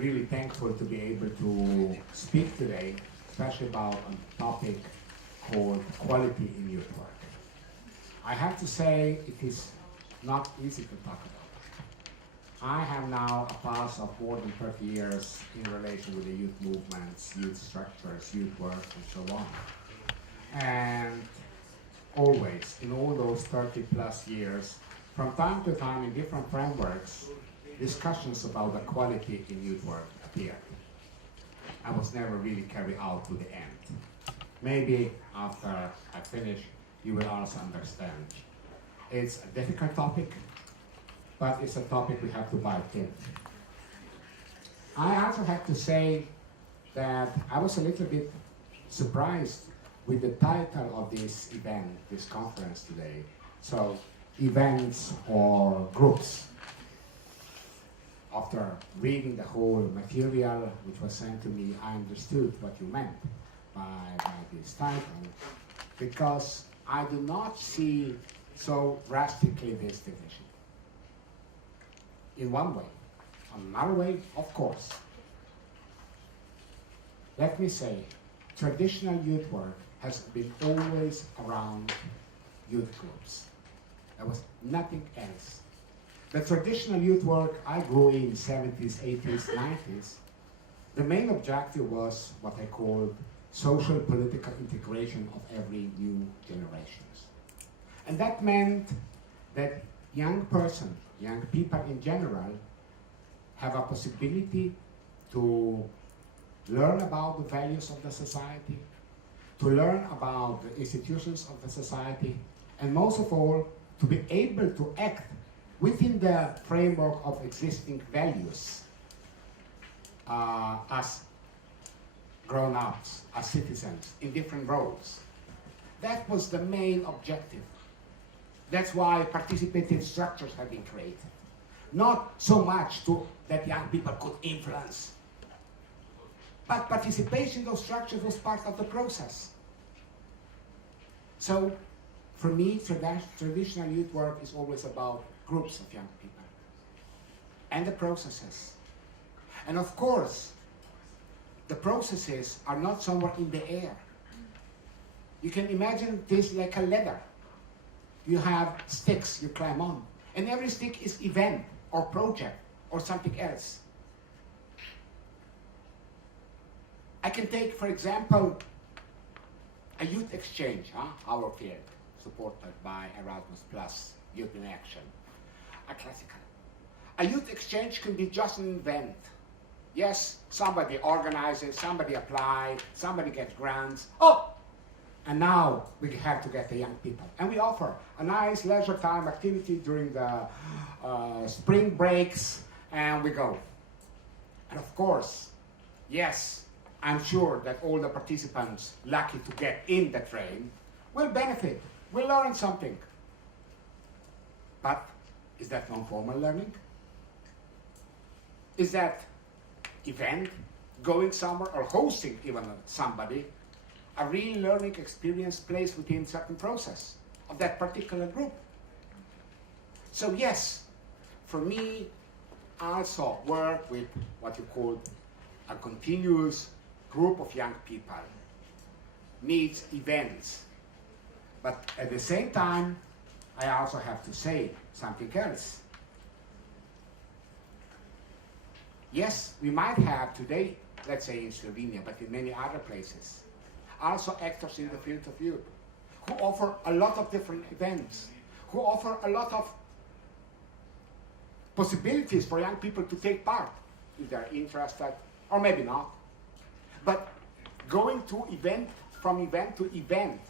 really thankful to be able to speak today, especially about a topic called quality in youth work. I have to say it is not easy to talk about. I have now a past of more than 30 years in relation with the youth movements, youth structures, youth work, and so on. And always, in all those 30 plus years, from time to time in different frameworks, discussions about the quality in youth work appeared. I was never really carried out to the end. Maybe after I finish, you will also understand. It's a difficult topic, but it's a topic we have to bite in. I also have to say that I was a little bit surprised with the title of this event, this conference today. So, events or groups. After reading the whole material which was sent to me, I understood what you meant by this title, because I do not see so drastically this division. In one way. Another way, of course. Let me say, traditional youth work has been always around youth groups. There was nothing else. The traditional youth work I grew in 70s, 80s, 90s, the main objective was what I called social political integration of every new generations. And that meant that young people in general, have a possibility to learn about the values of the society, to learn about the institutions of the society, and most of all, to be able to act within the framework of existing values as grown-ups, as citizens, in different roles. That was the main objective. That's why participative structures have been created. Not so much that young people could influence, but participation in those structures was part of the process. So, for me, traditional youth work is always about groups of young people and the processes. And of course, the processes are not somewhere in the air. You can imagine this like a ladder. You have sticks you climb on, and every stick is event or project or something else. I can take, for example, a youth exchange, our field, supported by Erasmus Plus, Youth in Action, a classical. A youth exchange can be just an event. Yes, somebody organizes, somebody applies, somebody gets grants. Oh! And now we have to get the young people. And we offer a nice leisure time activity during the spring breaks, and we go. And of course, yes, I'm sure that all the participants lucky to get in the train will benefit, will learn something. But is that non-formal learning? Is that event, going somewhere or hosting even somebody, a real learning experience placed within certain process of that particular group? So yes, for me, also work with what you call a continuous group of young people needs events. But at the same time, I also have to say something else. Yes, we might have today, let's say in Slovenia, but in many other places, also actors in the field of youth, who offer a lot of different events, who offer a lot of possibilities for young people to take part, if they're interested, or maybe not. But going to event, from event to event,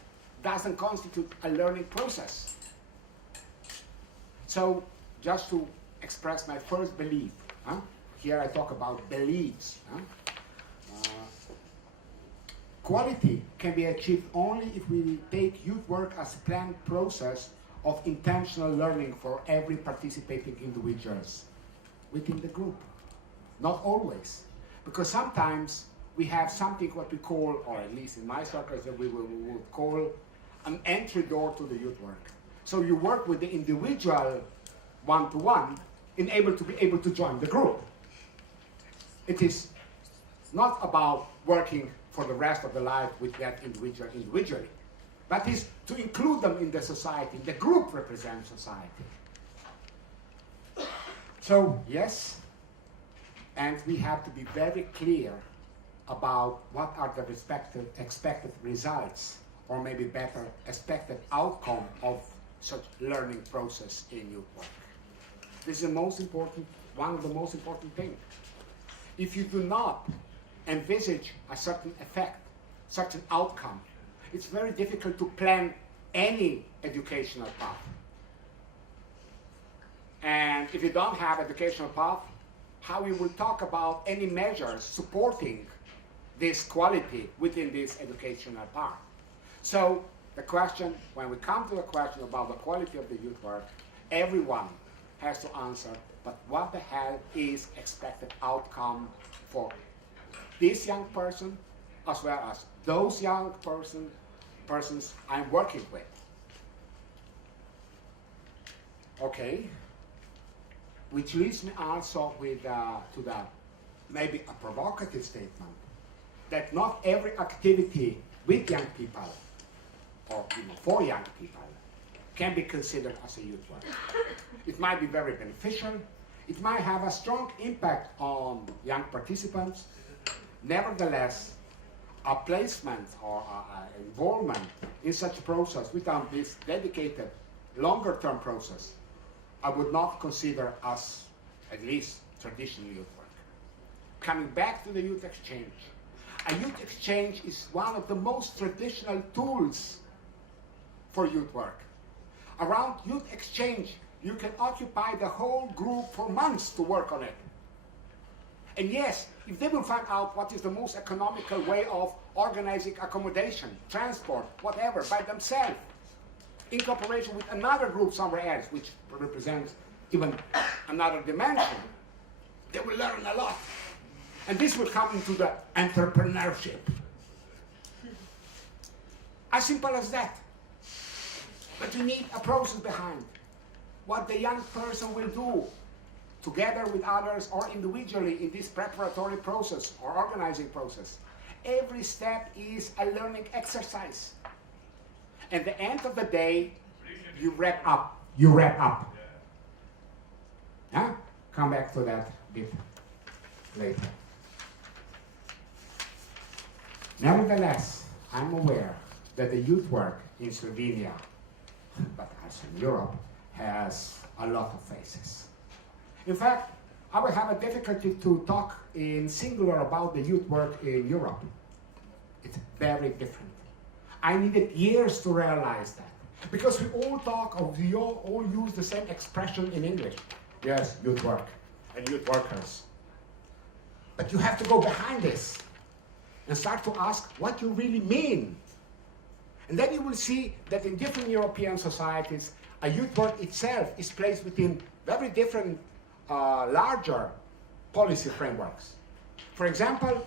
doesn't constitute a learning process. So, just to express my first belief, here I talk about beliefs. Quality can be achieved only if we take youth work as a planned process of intentional learning for every participating individuals within the group. Not always. Because sometimes we have something what we call, or at least in my circles, that we would call an entry door to the youth work. So you work with the individual one-to-one, to be able to join the group. It is not about working for the rest of the life with that individual individually, but is to include them in the society. The group represents society. So, yes, and we have to be very clear about what are the respective expected results, or maybe better, expected outcome of such learning process in youth work. This is the most important, one of the most important things. If you do not envisage a certain effect, certain outcome, it's very difficult to plan any educational path. And if you don't have educational path, how we will talk about any measures supporting this quality within this educational path. So the question, when we come to the question about the quality of the youth work, everyone has to answer, but what the hell is expected outcome for this young person as well as those young persons I'm working with? Okay. Which leads me also with, to the maybe a provocative statement that not every activity with young people or even for young people can be considered as a youth work. It might be very beneficial. It might have a strong impact on young participants. Nevertheless, a placement or involvement in such a process without this dedicated longer-term process I would not consider as, at least, traditional youth work. Coming back to the youth exchange. A youth exchange is one of the most traditional tools for youth work. Around youth exchange, you can occupy the whole group for months to work on it. And yes, if they will find out what is the most economical way of organizing accommodation, transport, whatever, by themselves, in cooperation with another group somewhere else, which represents even another dimension, they will learn a lot. And this will come into the entrepreneurship. As simple as that. But you need a process behind. What the young person will do, together with others or individually in this preparatory process or organizing process. Every step is a learning exercise. At the end of the day, you wrap up. You wrap up. Yeah? Come back to that bit later. Nevertheless, I'm aware that the youth work in Slovenia, but also in Europe, has a lot of faces. In fact, I will have a difficulty to talk in singular about the youth work in Europe. It's very different. I needed years to realize that. Because we all talk, or we all use the same expression in English. Yes, youth work and youth workers. But you have to go behind this and start to ask what you really mean. And then you will see that in different European societies, a youth work itself is placed within very different, larger policy frameworks. For example,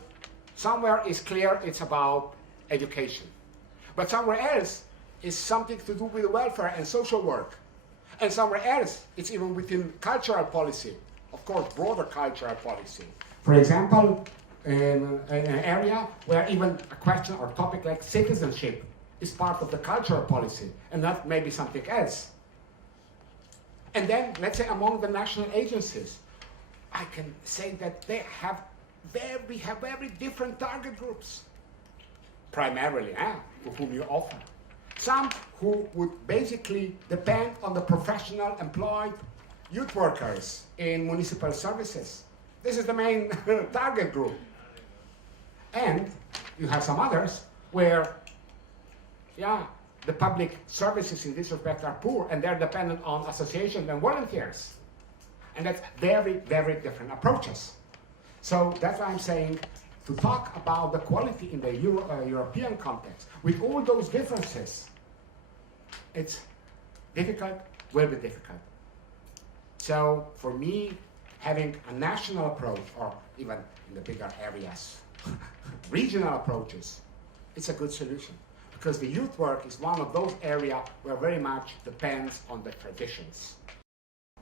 somewhere is clear it's about education. But somewhere else is something to do with welfare and social work. And somewhere else, it's even within cultural policy. Of course, broader cultural policy. For example, in an area where even a question or topic like citizenship is part of the cultural policy and not maybe something else. And then, let's say among the national agencies, I can say that they have very different target groups. Primarily, to whom you offer. Some who would basically depend on the professional employed youth workers in municipal services. This is the main target group. And you have some others where, the public services in this respect are poor and they're dependent on associations and volunteers. And that's very different approaches. So that's why I'm saying to talk about the quality in the European context, with all those differences, it's difficult, will be difficult. So for me, having a national approach, or even in the bigger areas, regional approaches, it's a good solution. Because the youth work is one of those areas where very much depends on the traditions,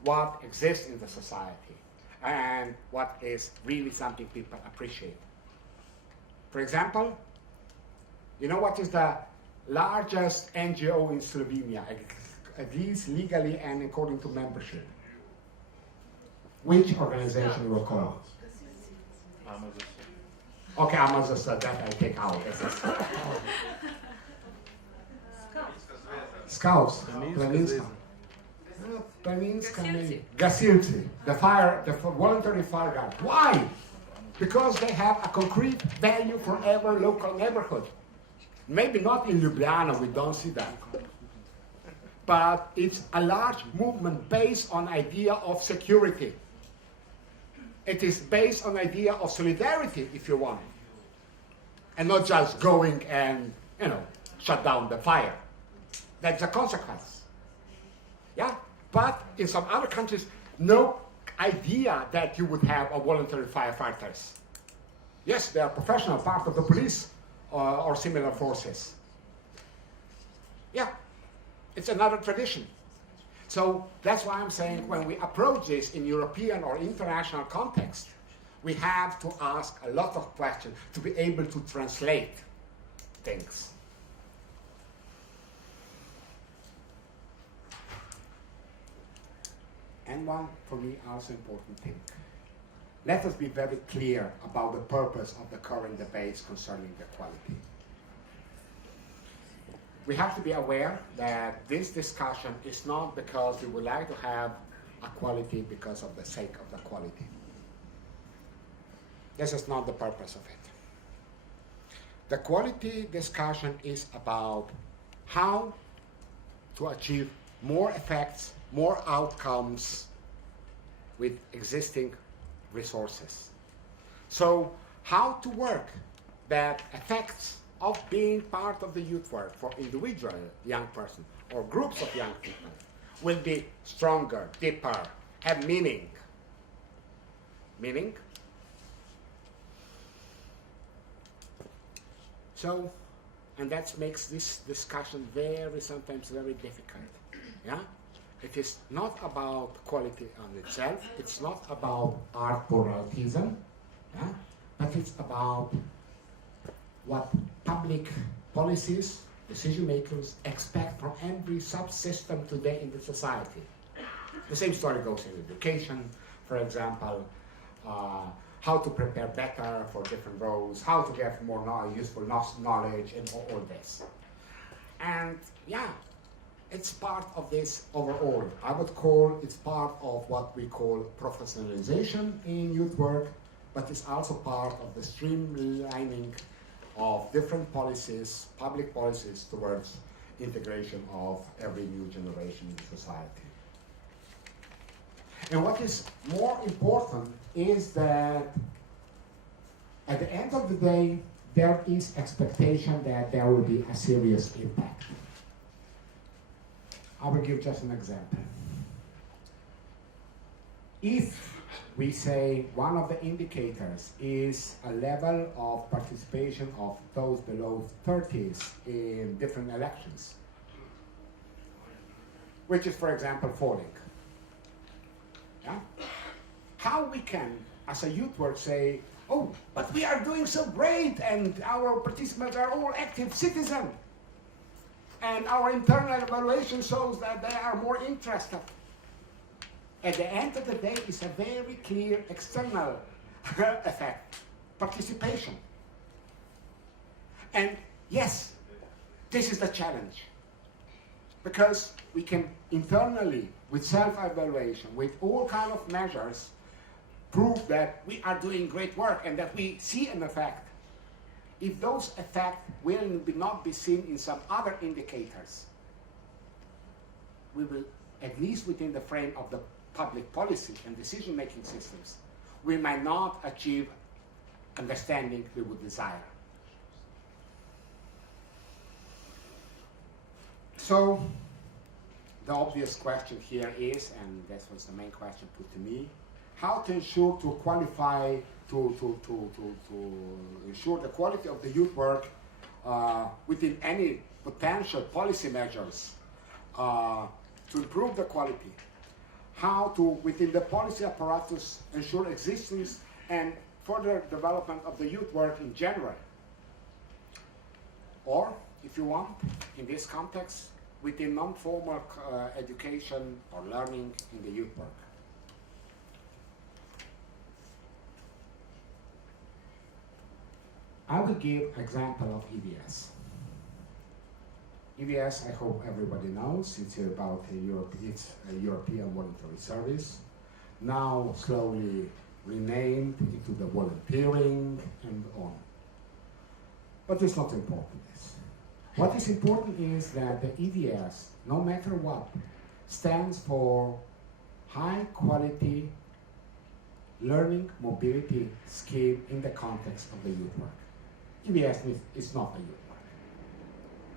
what exists in the society. and what is really something people appreciate. For example, you know what is the largest NGO in Slovenia, at least legally and according to membership? Which organization will call? Okay, Amazon said that I take out. Scouts. Planinska. Planinska. Gasilci. The voluntary fire guard. Why? Because they have a concrete value for every local neighborhood. Maybe not in Ljubljana, we don't see that. But it's a large movement based on idea of security. It is based on idea of solidarity, if you want. And not just going and, shut down the fire. That's a consequence. Yeah? But in some other countries, no idea that you would have a voluntary firefighters. Yes, they are professional, part of the police or similar forces. Yeah, it's another tradition. So that's why I'm saying when we approach this in European or international context, we have to ask a lot of questions to be able to translate things. And one, for me, also important thing. Let us be very clear about the purpose of the current debates concerning equality. We have to be aware that this discussion is not because we would like to have equality because of the sake of the quality. This is not the purpose of it. The quality discussion is about how to achieve more effects, more outcomes with existing resources. So how to work that effects of being part of the youth work for individual young person or groups of young people will be stronger, deeper, have meaning. Meaning? So, and that makes this discussion sometimes very difficult. Yeah? It is not about quality on itself, it's not about art pluralism, yeah? But it's about what public policies, decision makers expect from every subsystem today in the society. The same story goes in education, for example, how to prepare better for different roles, how to get more useful knowledge, and all this. And yeah, it's part of this overall. I would call it's part of what we call professionalization in youth work, but it's also part of the streamlining of different policies, public policies towards integration of every new generation in society. And what is more important is that at the end of the day, there is expectation that there will be a serious impact. I will give just an example. If we say one of the indicators is a level of participation of those below 30s in different elections, which is, for example, falling. Yeah? How we can, as a youth work, say, oh, but we are doing so great and our participants are all active citizens. And our internal evaluation shows that they are more interested. At the end of the day, it's a very clear external effect, participation. And yes, this is the challenge. Because we can internally, with self-evaluation, with all kinds of measures, prove that we are doing great work and that we see an effect. If those effects will not be seen in some other indicators, we will, at least within the frame of the public policy and decision-making systems, we might not achieve understanding we would desire. So, the obvious question here is, and this was the main question put to me, how to ensure to qualify, to ensure the quality of the youth work within any potential policy measures to improve the quality. how to, within the policy apparatus, ensure existence and further development of the youth work in general. Or, if you want, in this context, within non-formal education or learning in the youth work. I will give example of EVS. EVS, I hope everybody knows, it's about a European voluntary service, now slowly renamed into the volunteering and on. But it's not important. What is important is that the EVS, no matter what, stands for high quality learning mobility scheme in the context of the youth work. EVS is not a youth work,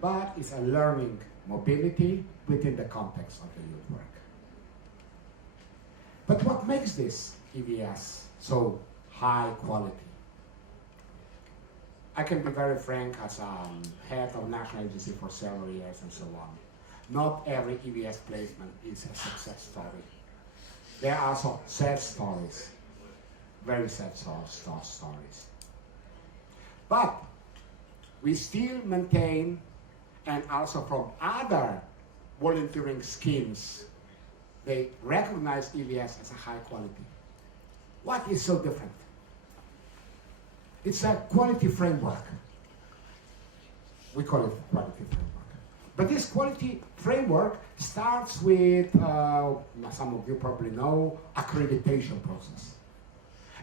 but it's a learning mobility within the context of the youth work. But what makes this EVS so high quality? I can be very frank as head of National Agency for several years and so on. Not every EVS placement is a success story. There are also sad stories, very sad stories. But we still maintain, and also from other volunteering schemes, they recognize EVS as a high quality. What is so different? It's a quality framework. We call it quality framework. But this quality framework starts with, some of you probably know, accreditation process.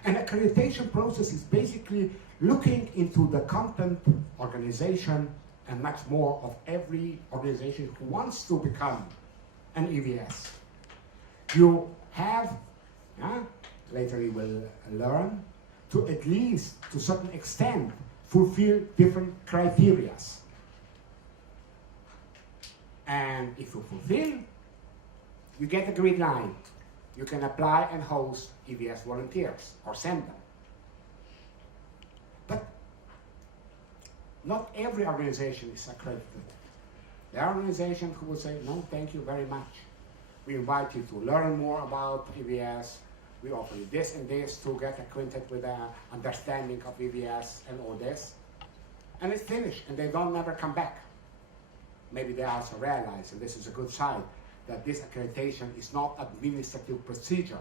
An accreditation process is basically looking into the content, organization, and much more of every organization who wants to become an EVS. You have, later you will learn, to at least, to a certain extent, fulfill different criteria. And if you fulfill, you get a green line. You can apply and host EVS volunteers, or send them. But not every organization is accredited. There are organizations who will say, no, thank you very much. We invite you to learn more about EVS. We offer you this and this to get acquainted with the understanding of EVS and all this. And it's finished, and they don't never come back. Maybe they also realize, and this is a good sign, that this accreditation is not administrative procedure,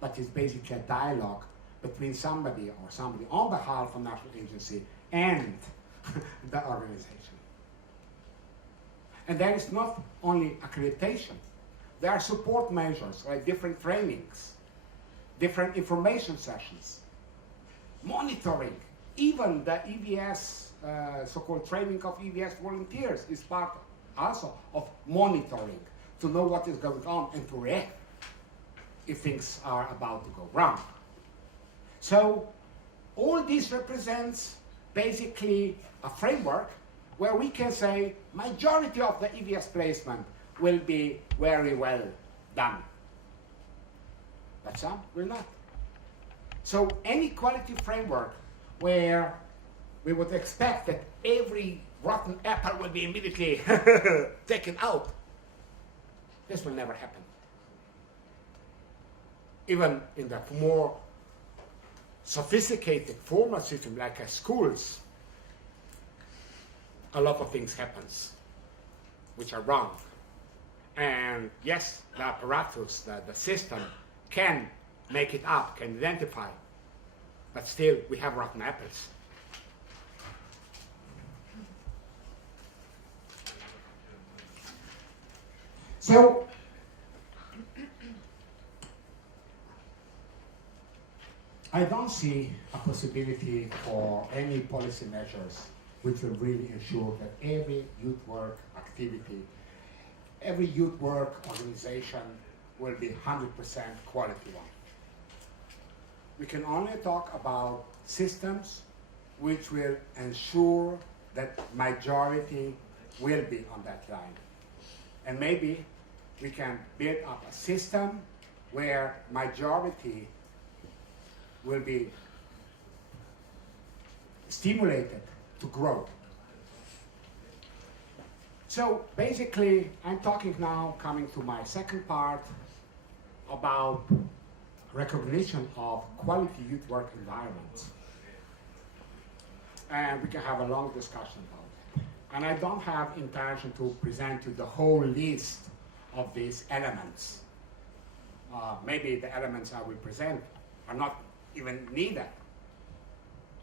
but is basically a dialogue between somebody on behalf of national agency and the organization. And there is not only accreditation, there are support measures, like different trainings, different information sessions, monitoring. Even the EVS, so-called training of EVS volunteers is part also of monitoring, to know what is going on and to react if things are about to go wrong. So all this represents basically a framework where we can say majority of the EVS placement will be very well done. But some will not. So any quality framework where we would expect that every rotten apple will be immediately taken out, this will never happen. Even in the more sophisticated formal system like schools, a lot of things happens which are wrong. And yes, the apparatus, the system can make it up, can identify, but still we have rotten apples. So, I don't see a possibility for any policy measures which will really ensure that every youth work activity, every youth work organization will be 100% quality one. We can only talk about systems which will ensure that majority will be on that line. And maybe we can build up a system where majority will be stimulated to grow. So basically, I'm talking now, coming to my second part, about recognition of quality youth work environments. And we can have a long discussion about it. And I don't have intention to present you the whole list of these elements. Maybe the elements I will present are not even needed.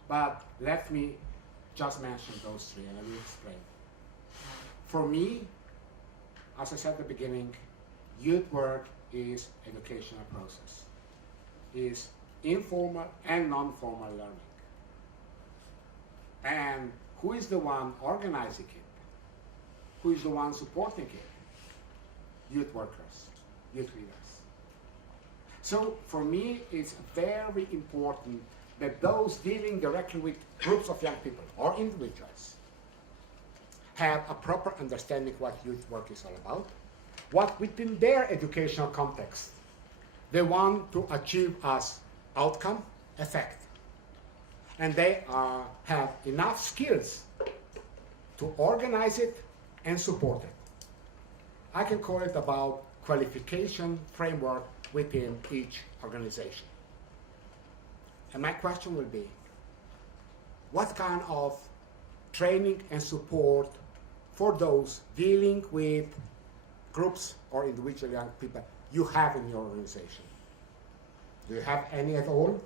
But let me just mention those three and I will explain. For me, as I said at the beginning, youth work is educational process. Is informal and non-formal learning. And who is the one organizing it? Who is the one supporting it? Youth workers, youth leaders. So for me, it's very important that those dealing directly with groups of young people or individuals have a proper understanding what youth work is all about, what within their educational context they want to achieve as outcome, effect. And they have enough skills to organize it and support it. I can call it about qualification framework within each organization. And my question will be, what kind of training and support for those dealing with groups or individual young people you have in your organization? Do you have any at all?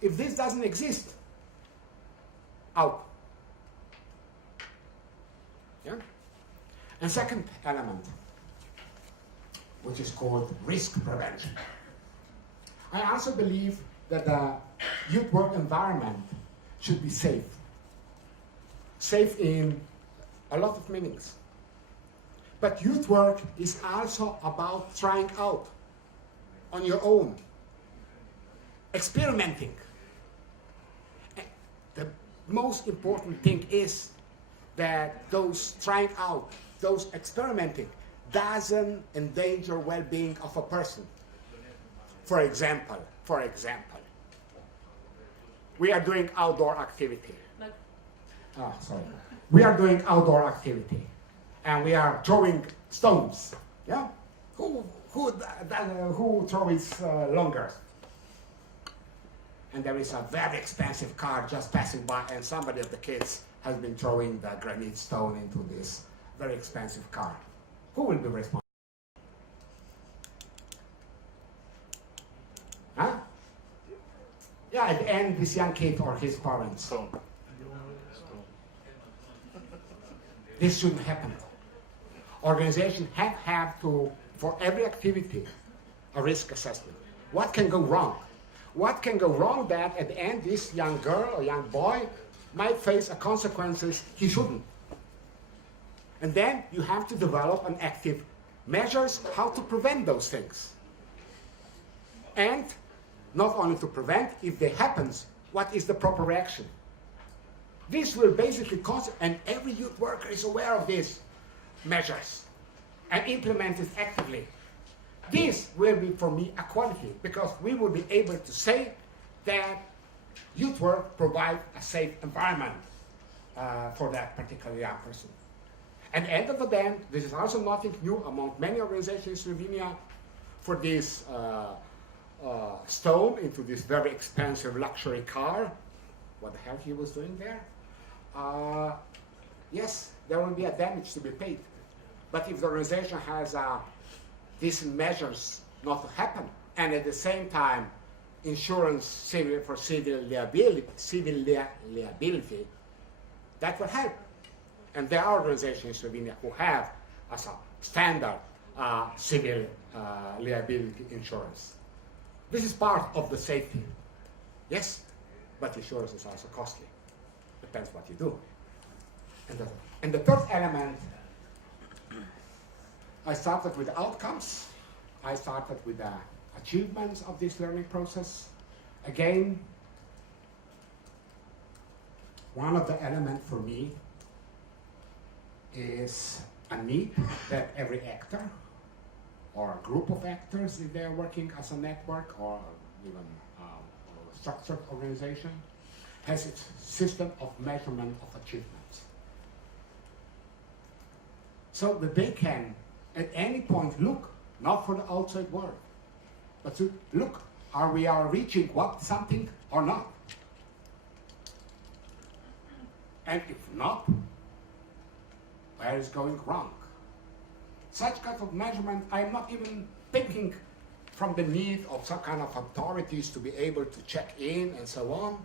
If this doesn't exist, out. Yeah? And second element, which is called risk prevention. I also believe that the youth work environment should be safe. Safe in a lot of meanings. But youth work is also about trying out on your own, experimenting. The most important thing is that those trying out, those experimenting, doesn't endanger well-being of a person. For example, we are doing outdoor activity. We are doing outdoor activity, and we are throwing stones. Yeah, who throws longer? And there is a very expensive car just passing by, and somebody of the kids has been throwing the granite stone into this very expensive car. Who will be responsible? Huh? Yeah, at the end, this young kid or his parents. This shouldn't happen. Organizations have to, for every activity, a risk assessment. What can go wrong? What can go wrong that at the end this young girl or young boy might face a consequences he shouldn't. And then you have to develop an active measures how to prevent those things. And not only to prevent, if they happens, what is the proper reaction? This will basically cause, and every youth worker is aware of these measures and implement it actively. This will be, for me, a quality, because we will be able to say that youth work provides a safe environment for that particular young person. At the end of the day, this is also nothing new among many organizations in Slovenia for this stone into this very expensive luxury car. What the hell he was doing there? Yes, there will be a damage to be paid. But if the organization has decent measures not to happen, and at the same time insurance for civil liability, that will help. And there are organizations in Slovenia who have as a standard civil liability insurance. This is part of the safety. Yes, but insurance is also costly. Depends what you do. And the third element, I started with outcomes. I started with the achievements of this learning process. Again, one of the elements for me is a need that every actor or a group of actors, if they're working as a network or even a structured organization, has its system of measurement of achievements. So that they can, at any point, look not for the outside world, but to look, are we reaching something or not? And if not, where is going wrong? Such kind of measurement, I'm not even thinking from the need of some kind of authorities to be able to check in and so on.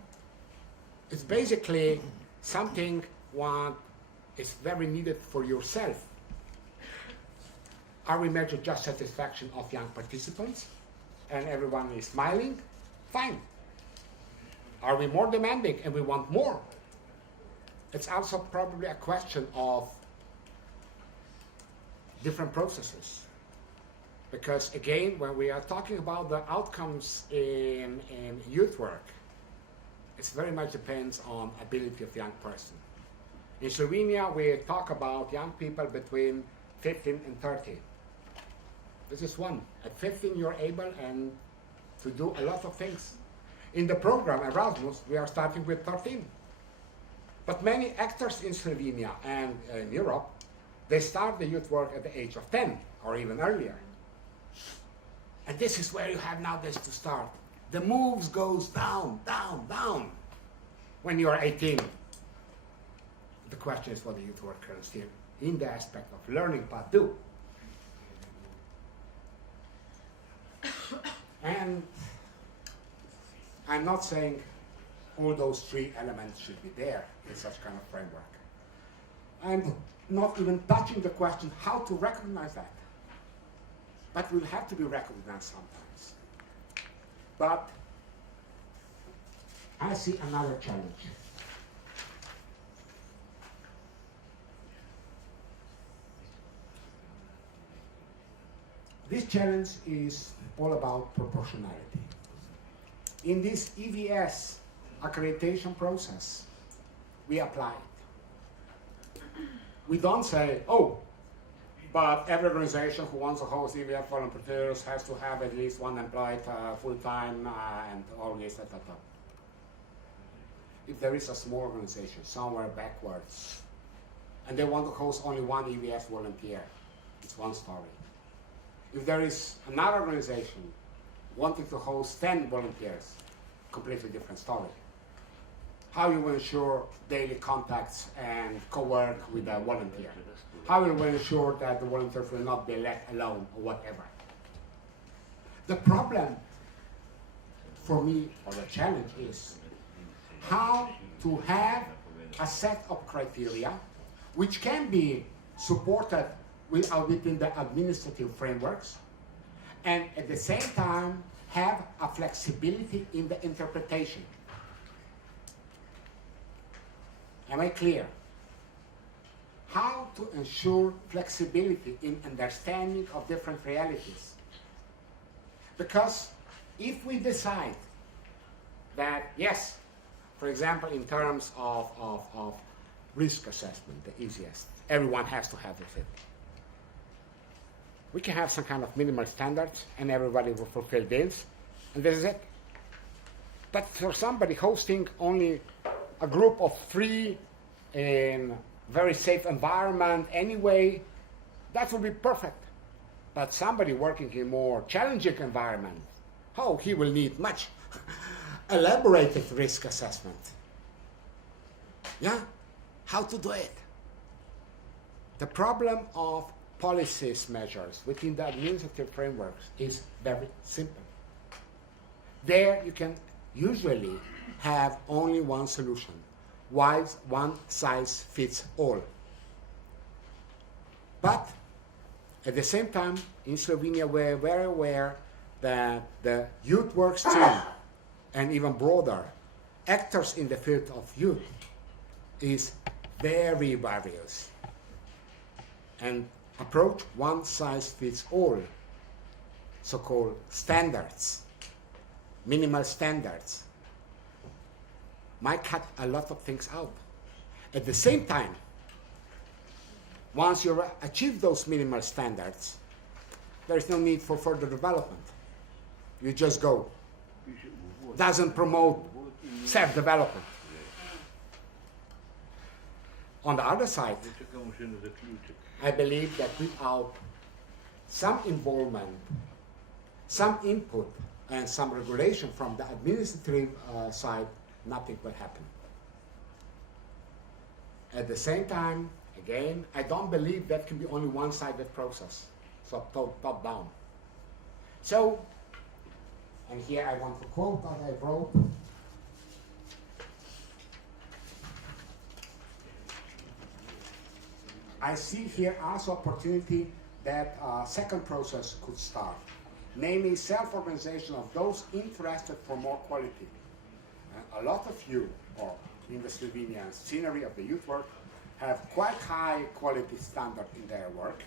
It's basically something what is very needed for yourself. Are we measure just satisfaction of young participants and everyone is smiling? Fine. Are we more demanding and we want more? It's also probably a question of different processes. Because again, when we are talking about the outcomes in youth work, it very much depends on ability of young person. In Slovenia, we talk about young people between 15 and 30. This is one. At 15, you're able and to do a lot of things. In the program Erasmus, we are starting with 13. But many actors in Slovenia and in Europe, they start the youth work at the age of 10 or even earlier. And this is where you have nowadays to start. The moves goes down, down, down when you are 18. The question is what the youth work can still in the aspect of learning part do. And I'm not saying all those three elements should be there in such kind of framework. I'm not even touching the question how to recognize that. But will have to be recognized sometimes. But I see another challenge. This challenge is all about proportionality. In this EVS accreditation process, we apply it. We don't say, oh, but every organization who wants to host EVF volunteers has to have at least one employed full-time and all this, If there is a small organization somewhere backwards and they want to host only one EVS volunteer, it's one story. If there is another organization wanting to host 10 volunteers, completely different story. How you will ensure daily contacts and co-work with the volunteer? How will we ensure that the volunteers will not be left alone or whatever? The problem for me, or the challenge, is how to have a set of criteria which can be supported within the administrative frameworks and at the same time have a flexibility in the interpretation. Am I clear? How to ensure flexibility in understanding of different realities. Because if we decide that, yes, for example, in terms of risk assessment, the easiest, everyone has to have it. We can have some kind of minimal standards and everybody will fulfill this, and this is it. But for somebody hosting only a group of 3 in very safe environment anyway, that would be perfect. But somebody working in more challenging environment, he will need much elaborated risk assessment. Yeah? How to do it? The problem of policies measures within the administrative frameworks is very simple. There you can usually have only one solution. One size fits all. But at the same time, in Slovenia, we're very aware that the youth work stream and even broader actors in the field of youth is very various. And approach one size fits all, so-called standards, minimal standards, might cut a lot of things out. At the same time, once you achieve those minimal standards, there is no need for further development. You just go. Doesn't promote self-development. On the other side, I believe that without some involvement, some input, and some regulation from the administrative side, nothing will happen. At the same time, again, I don't believe that can be only one-sided process, so top down. So, and here I want to quote what I wrote. I see here also opportunity that a second process could start, namely self-organization of those interested for more quality. A lot of you, or in the Slovenian scenery of the youth work, have quite high quality standard in their work,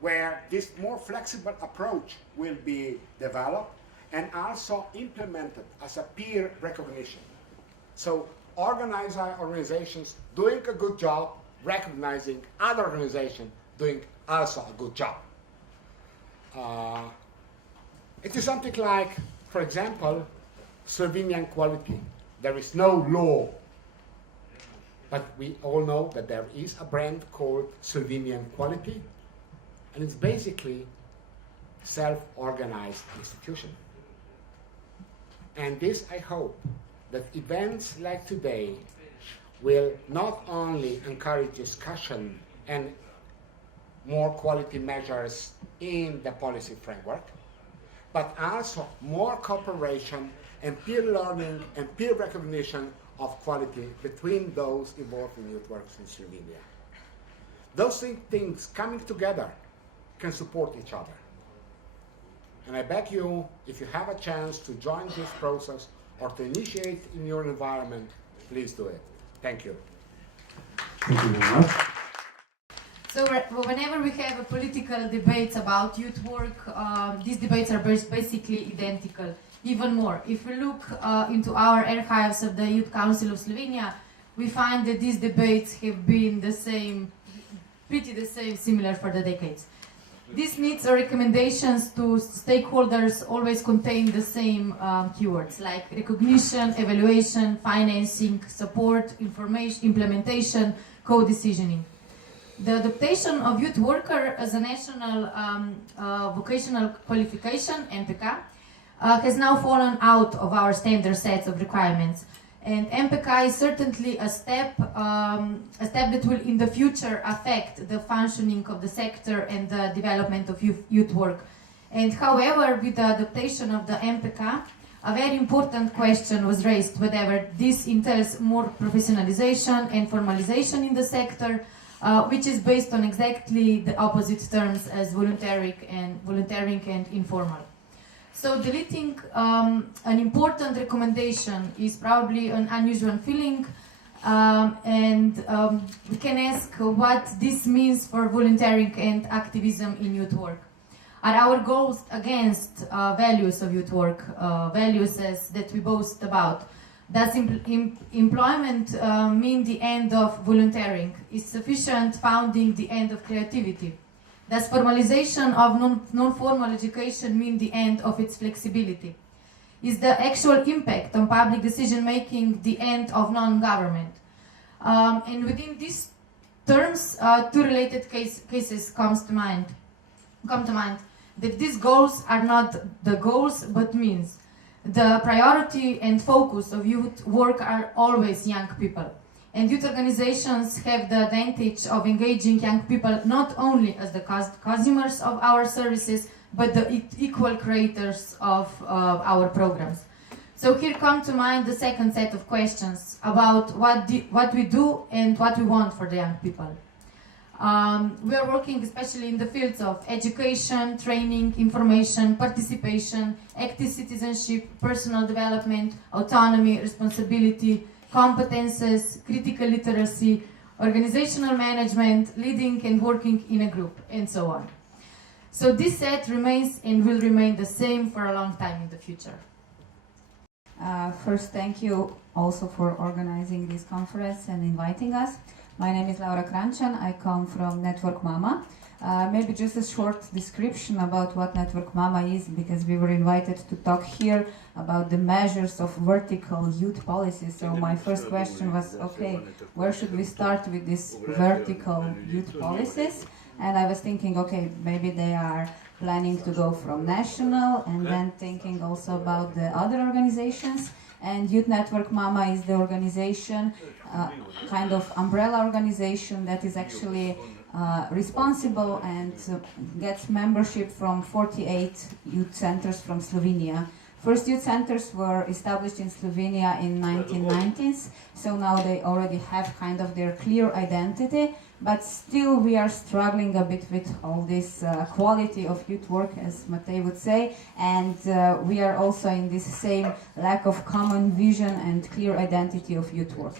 where this more flexible approach will be developed and also implemented as a peer recognition. So organizations doing a good job, recognizing other organizations doing also a good job. It is something like, for example, Slovenian quality. There is no law, but we all know that there is a brand called Slovenian quality, and it's basically self-organized institution. And this, I hope, that events like today will not only encourage discussion and more quality measures in the policy framework, but also more cooperation and peer learning and peer recognition of quality between those involved in youth works in Slovenia. Those things coming together can support each other. And I beg you, if you have a chance to join this process or to initiate in your environment, please do it. Thank you. Thank you very much. So whenever we have a political debates about youth work, these debates are basically identical. Even more, if we look into our archives of the Youth Council of Slovenia, we find that these debates have been the same, similar for the decades. These needs or recommendations to stakeholders always contain the same keywords like recognition, evaluation, financing, support, information, implementation, co-decisioning. The adaptation of youth worker as a national vocational qualification, MPK, has now fallen out of our standard sets of requirements. And MPK is certainly a step that will in the future affect the functioning of the sector and the development of youth work. And however, with the adaptation of the MPK, a very important question was raised whether this entails more professionalization and formalization in the sector, which is based on exactly the opposite terms as volunteering and informal. So deleting an important recommendation is probably an unusual feeling, and we can ask what this means for volunteering and activism in youth work. Are our goals against values of youth work, values that we boast about? Does employment mean the end of volunteering? Is sufficient founding the end of creativity? Does formalization of non-formal education mean the end of its flexibility? Is the actual impact on public decision-making the end of non-government? And within these terms, two related cases come to mind. That these goals are not the goals, but means. The priority and focus of youth work are always young people. And youth organizations have the advantage of engaging young people not only as the consumers of our services, but the equal creators of our programs. So here come to mind the second set of questions about what we do and what we want for the young people. We are working especially in the fields of education, training, information, participation, active citizenship, personal development, autonomy, responsibility, competences, critical literacy, organizational management, leading and working in a group, and so on. So this set remains and will remain the same for a long time in the future. First, thank you also for organizing this conference and inviting us. My name is Krančan. I come from Network Mama. Maybe just a short description about what Network Mama is, because we were invited to talk here about the measures of vertical youth policy. So my first question was, okay, where should we start with these vertical youth policies? And I was thinking, okay, maybe they are planning to go from national, and then thinking also about the other organizations. And Youth Network Mama is the organization, kind of umbrella organization that is actually responsible and gets membership from 48 youth centers from Slovenia. First youth centers were established in Slovenia in 1990s, so now they already have kind of their clear identity, but still we are struggling a bit with all this quality of youth work, as Matej would say, and we are also in this same lack of common vision and clear identity of youth work.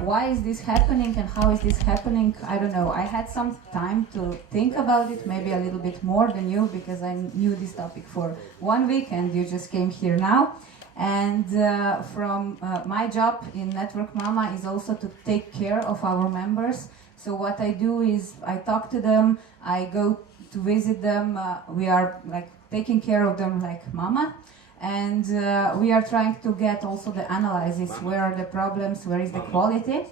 Why is this happening and how is this happening? I don't know. I had some time to think about it, maybe a little bit more than you, because I knew this topic for 1 week and you just came here now. And from my job in Network Mama is also to take care of our members. So what I do is I talk to them, I go to visit them, we are like taking care of them like mama. And we are trying to get also the analysis, where are the problems, where is the quality.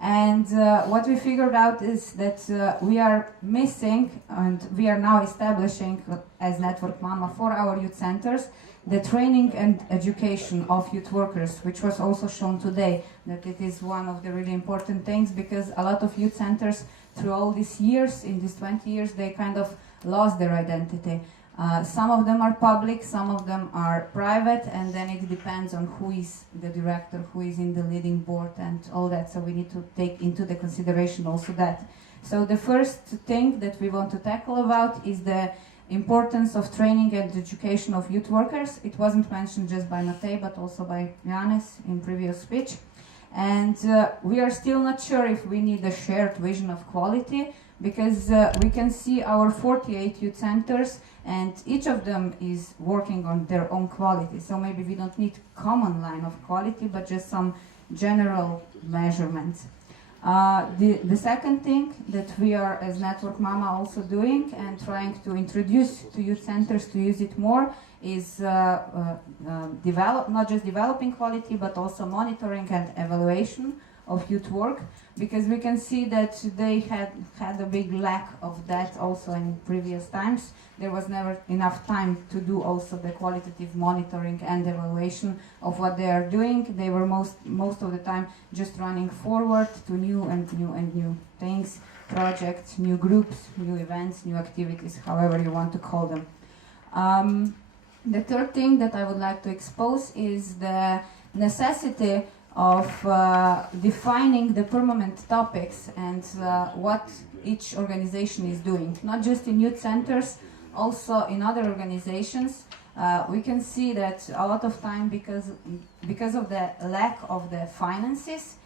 And what we figured out is that we are missing, and we are now establishing as Network Mama for our youth centers, the training and education of youth workers, which was also shown today, that it is one of the really important things, because a lot of youth centers through all these years, in these 20 years, they kind of lost their identity. Some of them are public, some of them are private, and then it depends on who is the director, who is in the leading board and all that, so we need to take into the consideration also that. So the first thing that we want to tackle about is the importance of training and education of youth workers. It wasn't mentioned just by Matej, but also by Janez in previous speech. And we are still not sure if we need a shared vision of quality, because we can see our 48 youth centers and each of them is working on their own quality. So maybe we don't need common line of quality, but just some general measurements. The second thing that we are as Network Mama also doing and trying to introduce to youth centers to use it more is not just developing quality, but also monitoring and evaluation of youth work, because we can see that they had a big lack of that also in previous times. There was never enough time to do also the qualitative monitoring and evaluation of what they are doing. They were most of the time just running forward to new things, projects, new groups, new events, new activities, however you want to call them. The third thing that I would like to expose is the necessity of defining the permanent topics and what each organization is doing, not just in youth centers, also in other organizations. We can see that a lot of time, because of the lack of the finances,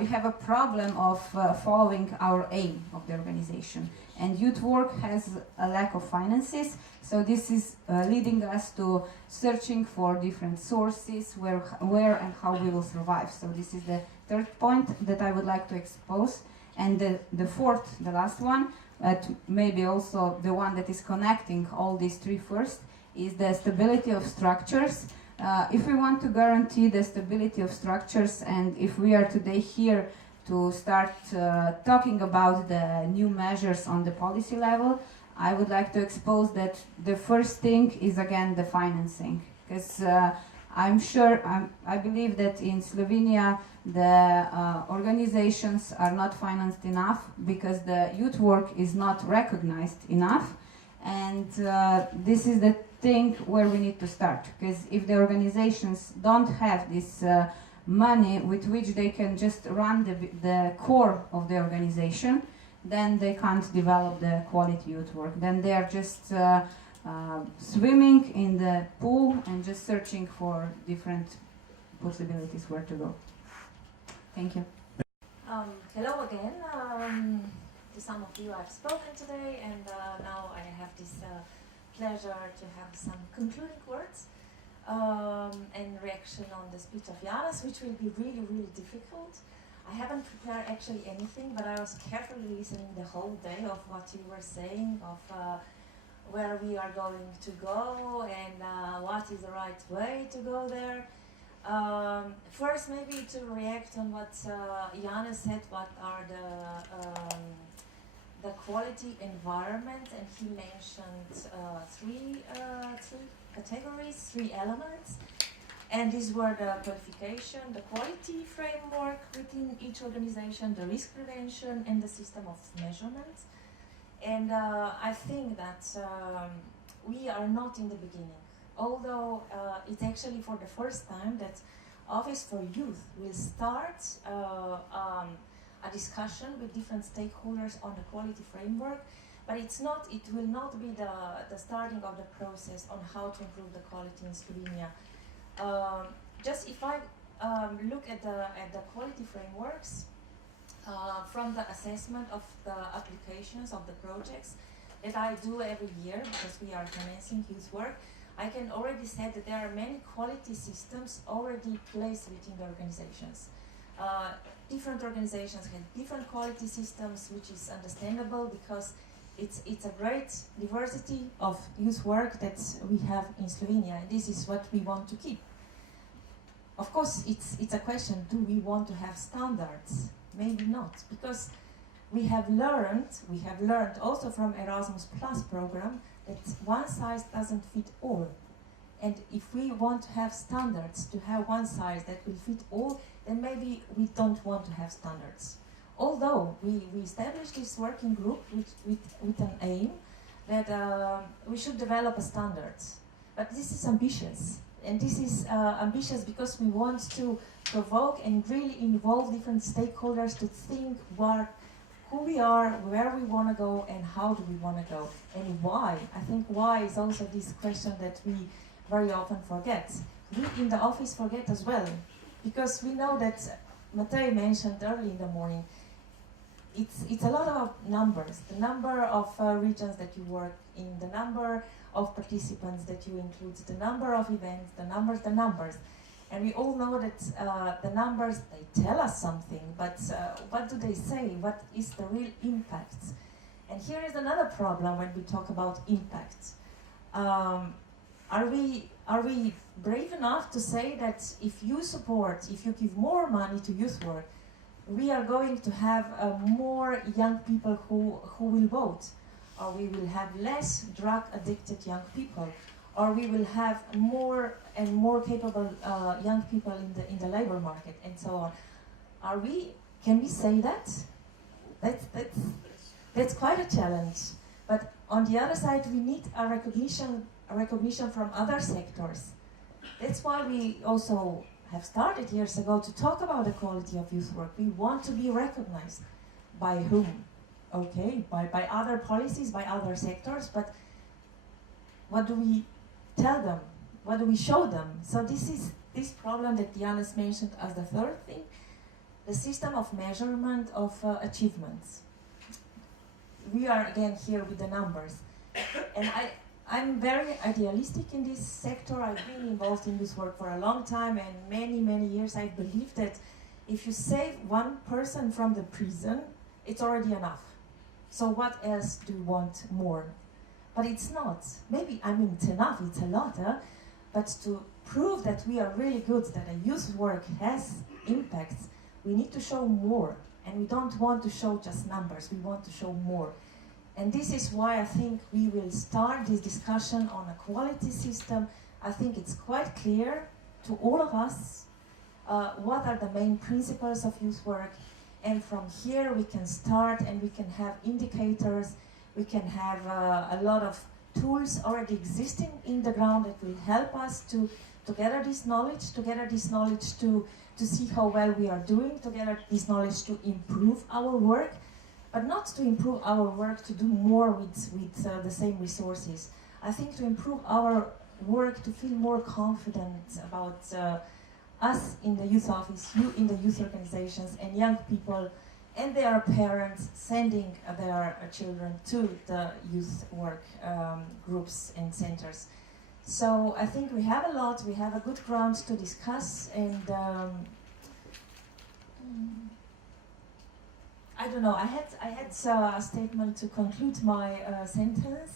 we have a problem of following our aim of the organization. And youth work has a lack of finances, so this is leading us to searching for different sources, where and how we will survive. So this is the third point that I would like to expose. And the fourth, the last one, maybe also the one that is connecting all these three first, is the stability of structures. If we want to guarantee the stability of structures, and if we are today here to start talking about the new measures on the policy level, I would like to expose that the first thing is again the financing, because I believe that in Slovenia the organizations are not financed enough, because the youth work is not recognized enough, and this is the thing where we need to start, because if the organizations don't have this money with which they can just run the core of the organization, then they can't develop the quality youth work. Then they are just swimming in the pool and just searching for different possibilities where to go. Thank you. Hello again. To some of you I've spoken today, and now I have this pleasure to have some concluding words and reaction on the speech of Janez, which will be really, really difficult. I haven't prepared actually anything, but I was carefully listening the whole day of what you were saying, of where we are going to go and what is the right way to go there. First, maybe to react on what Janez said, what are the quality environment, and he mentioned three categories, 3 elements. And these were the qualification, the quality framework within each organization, the risk prevention, and the system of measurement. And I think that we are not in the beginning, although it's actually for the first time that Office for Youth will start a discussion with different stakeholders on the quality framework, but it will not be the starting of the process on how to improve the quality in Slovenia. Just if I look at the quality frameworks from the assessment of the applications of the projects that I do every year, because we are financing youth work, I can already say that there are many quality systems already placed within the organizations. Different organizations have different quality systems, which is understandable because it's a great diversity of youth work that we have in Slovenia, and this is what we want to keep. Of course, it's a question, do we want to have standards? Maybe not, because we have learned also from Erasmus Plus program that one size doesn't fit all. And if we want to have standards, to have one size that will fit all, then maybe we don't want to have standards. Although we established this working group with an aim that we should develop a standard. But this is ambitious. And this is ambitious because we want to provoke and really involve different stakeholders to think who we are, where we want to go, and how do we want to go, and why. I think why is also this question that we very often forget. We in the office forget as well, because we know that Matej mentioned early in the morning, it's a lot of numbers, the number of regions that you work in, the number of participants that you include, the number of events, the numbers. And we all know that the numbers, they tell us something, but what do they say? What is the real impact? And here is another problem when we talk about impact. Are we brave enough to say that if you give more money to youth work, we are going to have more young people who will vote, or we will have less drug-addicted young people, or we will have more and more capable young people in the labor market, and so on. Can we say that? That's quite a challenge. But on the other side, we need a recognition from other sectors. That's why we also have started years ago to talk about the quality of youth work. We want to be recognized. By whom? Okay, by other policies, by other sectors, but what do we tell them? What do we show them? So this is this problem that Janez mentioned as the third thing, the system of measurement of achievements. We are again here with the numbers. And I'm very idealistic in this sector. I've been involved in this work for a long time, and many years. I believe that if you save one person from the prison, it's already enough. So what else do you want more? But it's not. Maybe, it's enough, it's a lot, but to prove that we are really good, that a youth work has impacts, we need to show more. And we don't want to show just numbers, we want to show more. And this is why I think we will start this discussion on a quality system. I think it's quite clear to all of us what are the main principles of youth work. And from here we can start and we can have indicators, we can have a lot of tools already existing in the ground that will help us to gather this knowledge, to see how well we are doing, to gather this knowledge to improve our work, but not to improve our work to do more with the same resources. I think to improve our work, to feel more confident about us in the youth office, you in the youth organizations, and young people and their parents sending their children to the youth work groups and centers. So I think we have a lot, we have a good ground to discuss, and I don't know, I had a statement to conclude my sentence,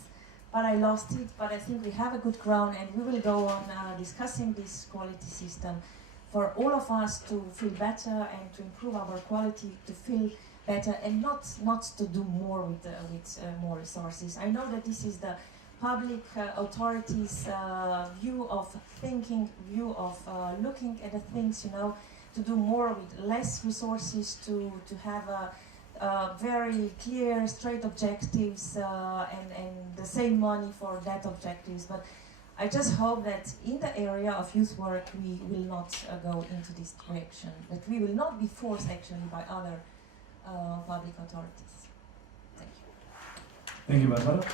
but I lost it. But I think we have a good ground, and we will go on discussing this quality system for all of us to feel better and to improve our quality, to feel better and not to do more with more resources. I know that this is the public authorities' view of thinking, view of looking at the things, to do more with less resources, to have very clear, straight objectives and the same money for that objectives. But I just hope that in the area of youth work we will not go into this direction, that we will not be forced actually by other public authorities. Thank you. Thank you, Barbara.